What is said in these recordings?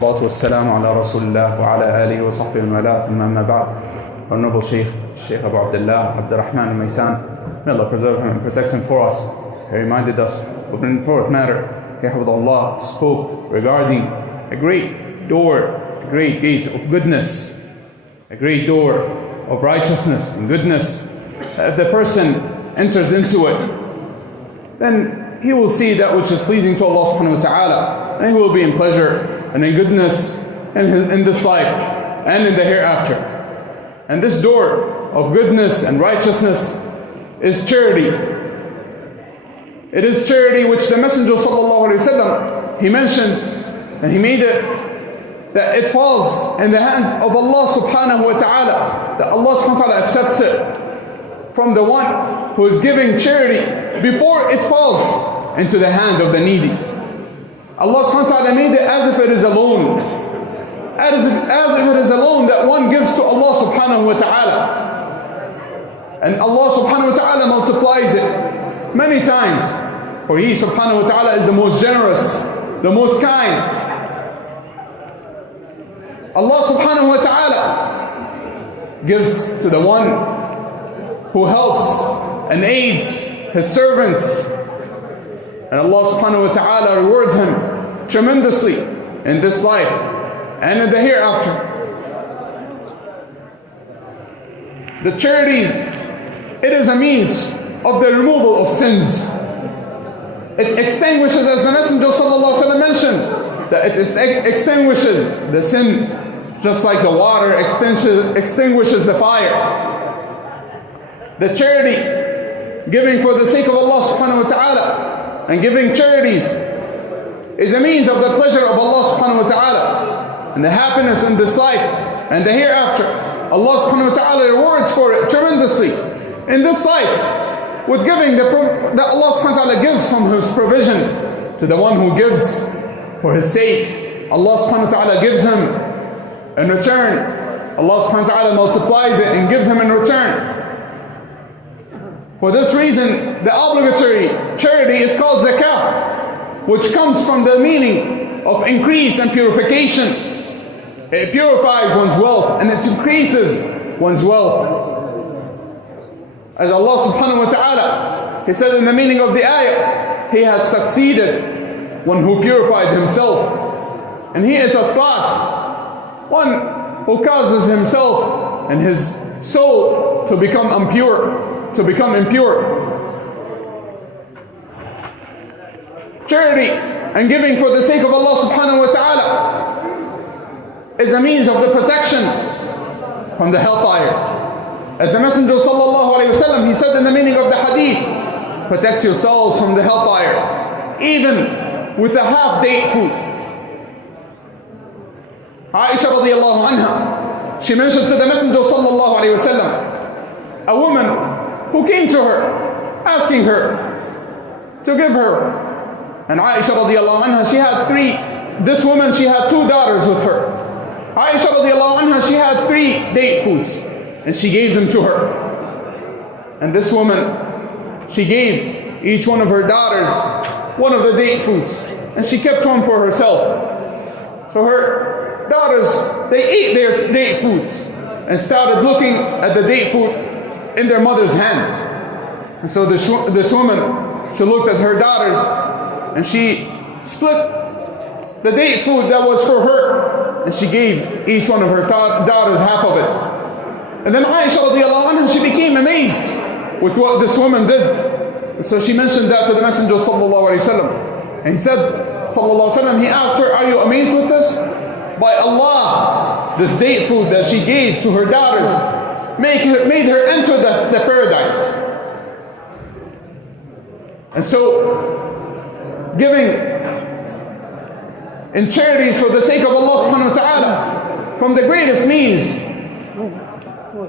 والسلام على رسول الله وعلى آله وصحبه ومن والاه ثم أما بعد. Our Noble Sheikh Abdurrahman Al-Omaisan, may Allah preserve him and protect him for us. He reminded us of an important matter. Allah spoke regarding a great door, a great gate of goodness, a great door of righteousness and goodness. If the person enters into it, then he will see that which is pleasing to Allah subhanahu wa ta'ala, and he will be in pleasure and in goodness in this life and in the hereafter. And this door of goodness and righteousness is charity. It is charity which the Messenger sallallahu alaihi wasallam, he mentioned, and he made it that it falls in the hand of Allah subhanahu wa ta'ala, that Allah subhanahu wa ta'ala accepts it from the one who is giving charity before it falls into the hand of the needy. Allah subhanahu wa ta'ala made it as if it is a loan, as if it is a loan that one gives to Allah subhanahu wa ta'ala. And Allah subhanahu wa ta'ala multiplies it many times, for He subhanahu wa ta'ala is the most generous, the most kind. Allah subhanahu wa ta'ala gives to the one who helps and aids His servants, and Allah subhanahu wa ta'ala rewards him tremendously in this life and in the hereafter. The charities, it is a means of the removal of sins. It extinguishes, as the Messenger sallallahu alaihi wasallam mentioned, that it extinguishes the sin just like the water extinguishes the fire. The charity, giving for the sake of Allah subhanahu wa ta'ala, and giving charities is a means of the pleasure of Allah subhanahu wa ta'ala and the happiness in this life and the hereafter. Allah subhanahu wa ta'ala rewards for it tremendously in this life with giving that Allah subhanahu wa ta'ala gives from His provision to the one who gives for His sake. Allah subhanahu wa ta'ala gives him in return. Allah subhanahu wa ta'ala multiplies it and gives him in return. For this reason, the obligatory charity is called zakah, which comes from the meaning of increase and purification. It purifies one's wealth and it increases one's wealth. As Allah subhanahu wa ta'ala, He said in the meaning of the ayah, He has succeeded one who purified himself. And he is a class, one who causes himself and his soul to become impure. Charity and giving for the sake of Allah subhanahu wa ta'ala is a means of the protection from the hellfire. As the Messenger sallallahu alayhi wa sallam, he said in the meaning of the hadith, protect yourselves from the hellfire, even with a half date food. Aisha radiallahu anha, she mentioned to the Messenger sallallahu alayhi wa sallam, a woman who came to her, asking her to give her. And Aisha radiallahu anha, this woman, she had 2 daughters with her. Aisha radiallahu anha, she had 3 date foods, and she gave them to her. And this woman, she gave each one of her daughters one of the date foods, and she kept one for herself. So her daughters, they ate their date foods and started looking at the date food in their mother's hand. And so this woman, she looked at her daughters and she split the date food that was for her, and she gave each one of her daughters half of it. And then Aisha radiallahu anha, she became amazed with what this woman did. And so she mentioned that to the Messenger sallallahu alayhi wa sallam. And he said, sallallahu alayhi wa sallam, he asked her, are you amazed with this? By Allah, this date food that she gave to her daughters made her enter the paradise. And so, giving in charities for the sake of Allah subhanahu wa ta'ala, from the greatest means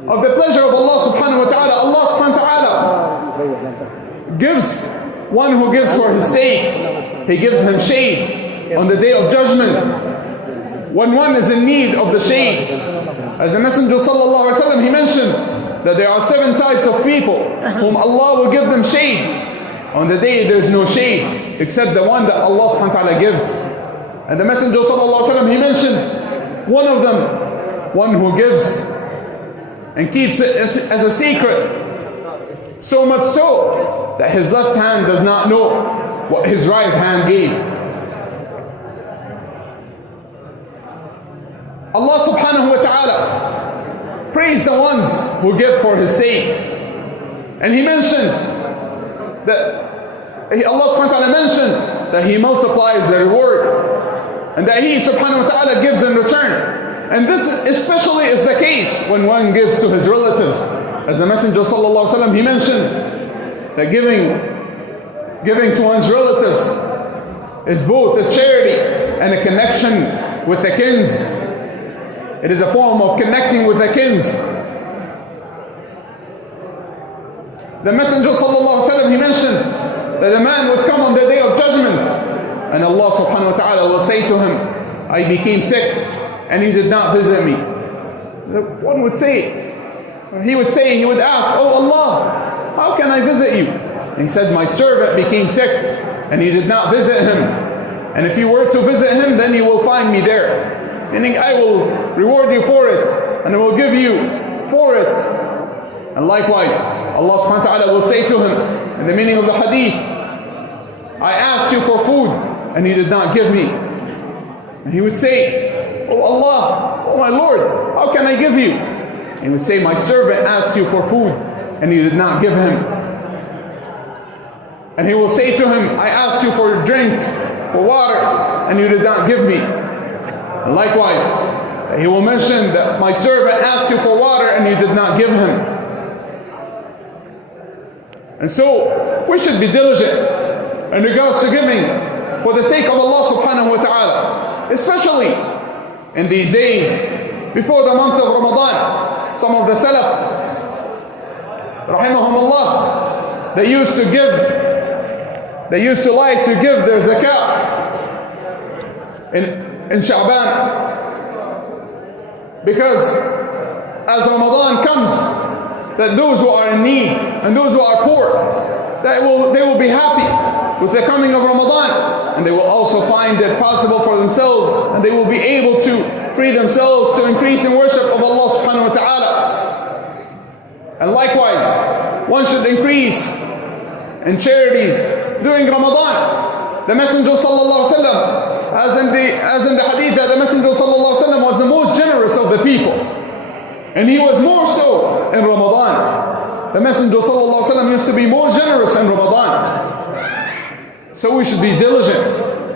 of the pleasure of Allah subhanahu wa ta'ala, Allah subhanahu wa ta'ala gives one who gives for his sake. He gives him shade on the day of judgment, when one is in need of the shade. As the Messenger sallallahu alaihi wasallam, he mentioned that there are 7 types of people whom Allah will give them shade. On the day there is no shade except the one that Allah subhanahu wa ta'ala gives. And the Messenger sallallahu alaihi wasallam, he mentioned one of them, one who gives and keeps it as a secret, so much so that his left hand does not know what his right hand gave. Allah subhanahu wa ta'ala praised the ones who give for his sake. And He mentioned that Allah subhanahu wa ta'ala mentioned that He multiplies the reward and that He subhanahu wa ta'ala gives in return. And this especially is the case when one gives to his relatives. As the Messenger sallallahu alaihi wasallam, he mentioned that giving to one's relatives is both a charity and a connection with the kins. It is a form of connecting with the kins. The Messenger sallallahu alaihi wasallam, he mentioned that a man would come on the day of judgment and Allah subhanahu wa ta'ala will say to him, I became sick and you did not visit me. One would say, he would ask, oh Allah, how can I visit you? And he said, my servant became sick and you did not visit him. And if you were to visit him, then you will find me there. Meaning, I will reward you for it and I will give you for it. And likewise, Allah subhanahu wa ta'ala will say to him, in the meaning of the hadith, I asked you for food and you did not give me. And he would say, oh Allah, oh my Lord, how can I give you? He would say, my servant asked you for food and you did not give him. And he will say to him, I asked you for drink, for water, and you did not give me. And likewise, he will mention that my servant asked you for water and you did not give him. And so, we should be diligent in regards to giving for the sake of Allah subhanahu wa ta'ala. Especially in these days, before the month of Ramadan. Some of the Salaf, rahimahumullah, they used to like to give their zakah in Sha'ban. Because as Ramadan comes, that those who are in need and those who are poor, they will be happy with the coming of Ramadan, and they will also find it possible for themselves, and they will be able to free themselves to increase in worship of Allah subhanahu wa ta'ala. And likewise, one should increase in charities during Ramadan. The Messenger sallallahu alaihi wasallam, as in the hadith, that the Messenger sallallahu alaihi wasallam was the most generous of the people, and he was more so in Ramadan. The Messenger sallallahu alaihi wasallam used to be more generous in Ramadan. So we should be diligent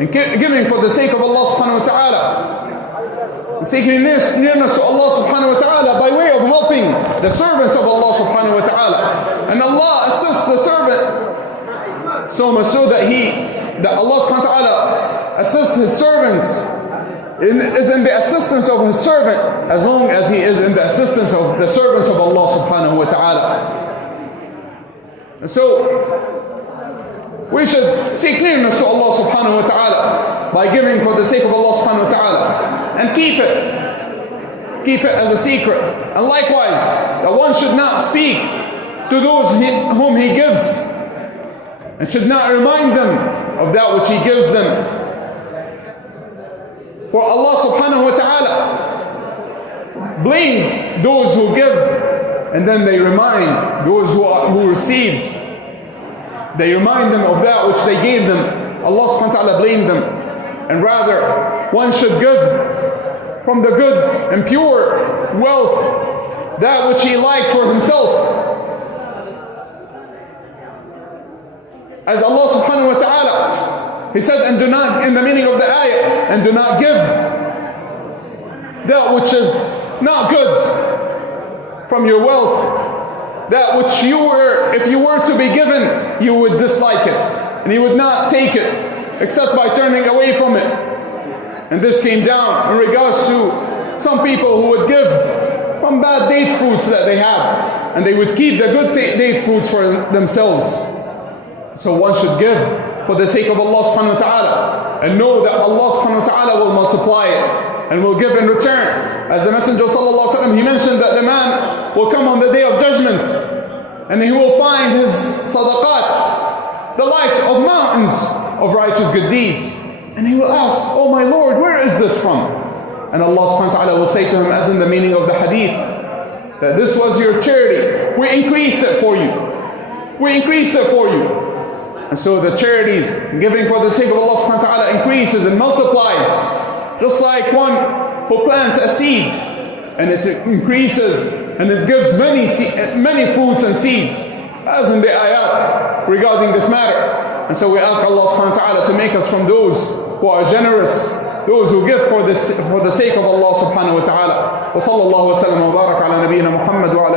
in giving for the sake of Allah subhanahu wa ta'ala, seeking nearness to Allah subhanahu wa ta'ala by way of helping the servants of Allah subhanahu wa ta'ala. And Allah assists the servant so much so that Allah subhanahu wa ta'ala assists His servants, is in the assistance of His servant as long as he is in the assistance of the servants of Allah subhanahu wa ta'ala. And so we should seek nearness to Allah subhanahu wa ta'ala by giving for the sake of Allah subhanahu wa ta'ala, and keep it as a secret. And likewise, that one should not speak to those whom he gives, and should not remind them of that which he gives them. For Allah subhanahu wa ta'ala blamed those who give, and then they remind those who received. They remind them of that which they gave them. Allah subhanahu wa ta'ala blamed them. And rather, one should give from the good and pure wealth that which he likes for himself. As Allah subhanahu wa ta'ala, He said, and do not, in the meaning of the ayah, and do not give that which is not good from your wealth, that which if you were to be given, you would dislike it, and you would not take it, except by turning away from it. And this came down in regards to some people who would give from bad date fruits that they have, and they would keep the good date fruits for themselves. So one should give for the sake of Allah subhanahu wa ta'ala, and know that Allah subhanahu wa ta'ala will multiply it and will give in return. As the Messenger sallallahu alaihi wasallam, he mentioned that the man will come on the day of judgment and he will find his sadaqat, the likes of mountains of righteous good deeds, and he will ask, oh my Lord, where is this from? And Allah subhanahu wa ta'ala will say to him, as in the meaning of the hadith, that this was your charity. We increased it for you. We increased it for you. And so the charities, giving for the sake of Allah subhanahu wa ta'ala, increases and multiplies. Just like one who plants a seed, and it increases, and it gives many fruits and seeds, as in the ayat regarding this matter. And so we ask Allah subhanahu wa ta'ala to make us from those who are generous, those who give for the sake of Allah subhanahu wa ta'ala. Wa sallallahu wa sallam wa barak ala nabiyyina Muhammad wa ala